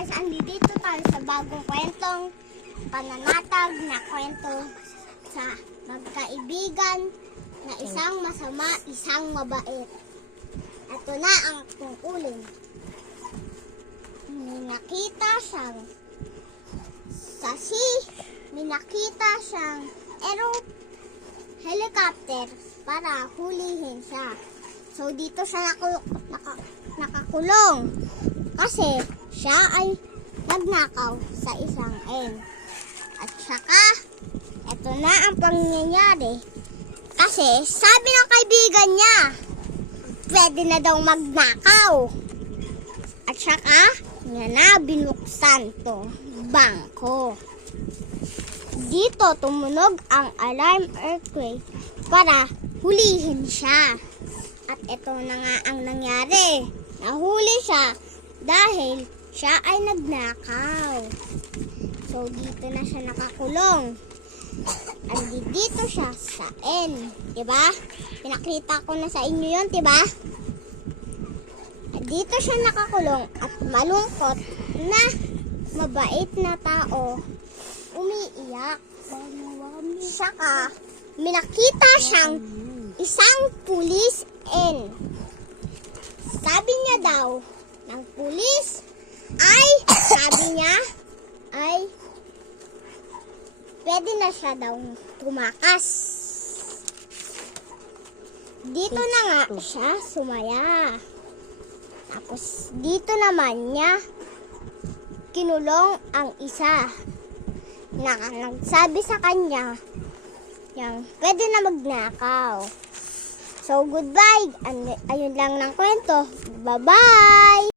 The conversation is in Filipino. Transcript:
guys, andito tayo sa bagong kwentong pananatag na kwento sa magkaibigan na isang masama, isang mabait. Ito na ang tungkulin. May nakita siyang helicopter para hulihin siya. So dito siya nakakulong kasi siya ay nagnakaw sa isang N. At saka, eto na ang pangyayari. Kasi sabi ng kaibigan niya, pwede na daw magnakaw. At saka, nga na binuksan to bangko. Dito tumunog ang alarm earthquake para hulihin siya. At ito na nga ang nangyari. Nahuli siya dahil siya ay nagnakaw. So dito na siya nakakulong. Andito siya sa N, 'di ba? Pinakita ko na sa inyo 'yon, 'di ba? Dito siya nakakulong at malungkot na mabait na tao umiiyak. Saka may nakita siyang isang pulis N. Sabi niya daw ng pulis ay pwede na siya daw tumakas. Dito na nga siya sumaya. Tapos dito naman niya kinulong ang isa na nagsabi sa kanya yang pwede na magnakaw. So goodbye. Ayun lang ng kwento. Bye-bye.